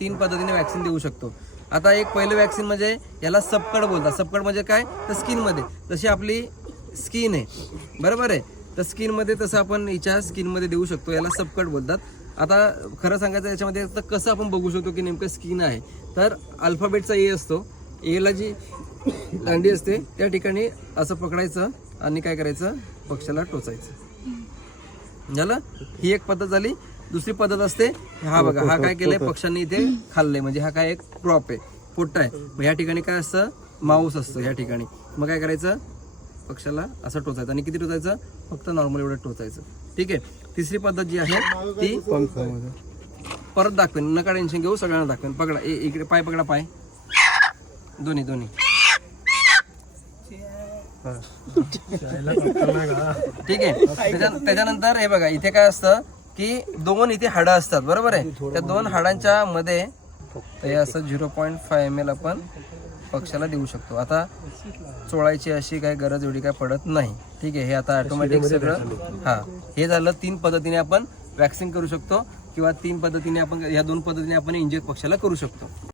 तीन पद्धतीने वॅक्सिन देऊ शकतो. आता एक पहिलं वॅक्सिन म्हणजे याला सबकट बोलतात. सबकट म्हणजे काय, तर स्किनमध्ये जशी आपली स्किन आहे बरोबर आहे, तर स्किनमध्ये तसं आपण हिच्या स्किनमध्ये देऊ शकतो, याला सबकट बोलतात. आता खरं सांगायचं याच्यामध्ये तर कसं आपण बघू शकतो की नेमकं स्किन आहे, तर अल्फाबेटचा ए असतो, एला जी दांडी असते त्या ठिकाणी असं पकडायचं आणि काय करायचं, पक्षाला टोचायचं. झालं, ही एक पद्धत झाली. दुसरी पद्धत असते, हा बघा हा काय केलंय, पक्ष्यांनी इथे खाल्लंय, म्हणजे हा काय एक क्रॉप आहे, पोट्टा आहे. मग ह्या ठिकाणी काय असतं, माऊस असतो ह्या ठिकाणी. मग काय करायचं, पक्षाला असं टोचायचं आणि किती टोचायचं, फक्त नॉर्मल एवढं टोचायचं. ठीक आहे. तिसरी पद्धत जी आहे ती परत दाखवेन, नका टेन्शन घेऊ, सगळ्यांना दाखवेन. पकडा, इकडे पाय पकडा, पाय दोन्ही दोन्ही. ठीक आहे. त्याच्यानंतर हे बघा इथे काय असतं की दोन इथे हाडं असतात बरोबर आहे, त्या दोन हाडांच्या मध्ये हे असं 0.5 ml आपण पक्षाला देऊ शकतो. आता चोळायची अशी काय गरज एवढी काय पडत नाही. ठीक आहे. हे आता ऑटोमॅटिक सगळं, हा हे झालं. 3 पद्धतीने आपण वॅक्सिन करू शकतो किंवा 3 पद्धतीने आपण, ह्या 2 पद्धतीने आपण इंजेक्ट पक्षाला करू शकतो.